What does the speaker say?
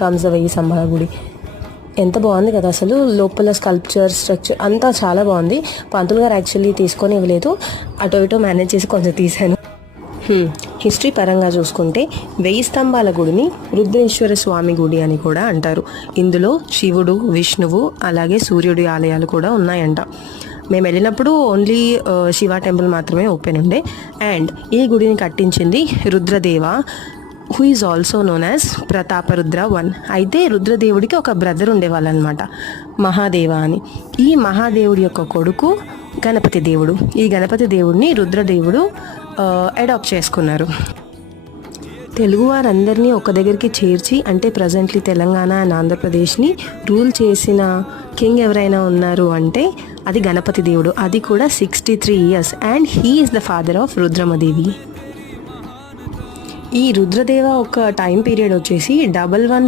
Comes వెయ్యి స్తంభాల గుడి. ఎంత బాగుంది కదా అసలు, లోపల స్కల్ప్చర్ స్ట్రక్చర్ అంతా చాలా బాగుంది. పంతులు గారు యాక్చువల్లీ తీసుకొని ఇవ్వలేదు, అటో ఇటో మేనేజ్ చేసి కొంచెం తీశాను. హిస్టరీ పరంగా చూసుకుంటే వెయ్యి స్తంభాల గుడిని రుద్రేశ్వర స్వామి గుడి అని కూడా అంటారు. ఇందులో శివుడు, విష్ణువు అలాగే సూర్యుడి ఆలయాలు కూడా ఉన్నాయంట. మేము వెళ్ళినప్పుడు ఓన్లీ శివ టెంపుల్ మాత్రమే ఓపెన్ ఉండే. అండ్ ఈ గుడిని కట్టించింది Rudradeva, who is also known as Prataparudra 1. అయితే రుద్రదేవుడికి ఒక బ్రదర్ ఉండేవాళ్ళు అనమాట, మహాదేవ అని. ఈ మహాదేవుడి యొక్క కొడుకు గణపతి దేవుడు. ఈ గణపతి దేవుడిని రుద్రదేవుడు అడాప్ట్ చేసుకున్నారు. తెలుగు వారందరినీ ఒక దగ్గరికి చేర్చి, అంటే ప్రజెంట్లీ తెలంగాణ అండ్ ఆంధ్రప్రదేశ్ని రూల్ చేసిన కింగ్ ఎవరైనా ఉన్నారు అంటే అది గణపతి దేవుడు. అది కూడా 63 years, and he is the father of Rudramadevi. ఈ రుద్రదేవ ఒక టైం పీరియడ్ వచ్చేసి 11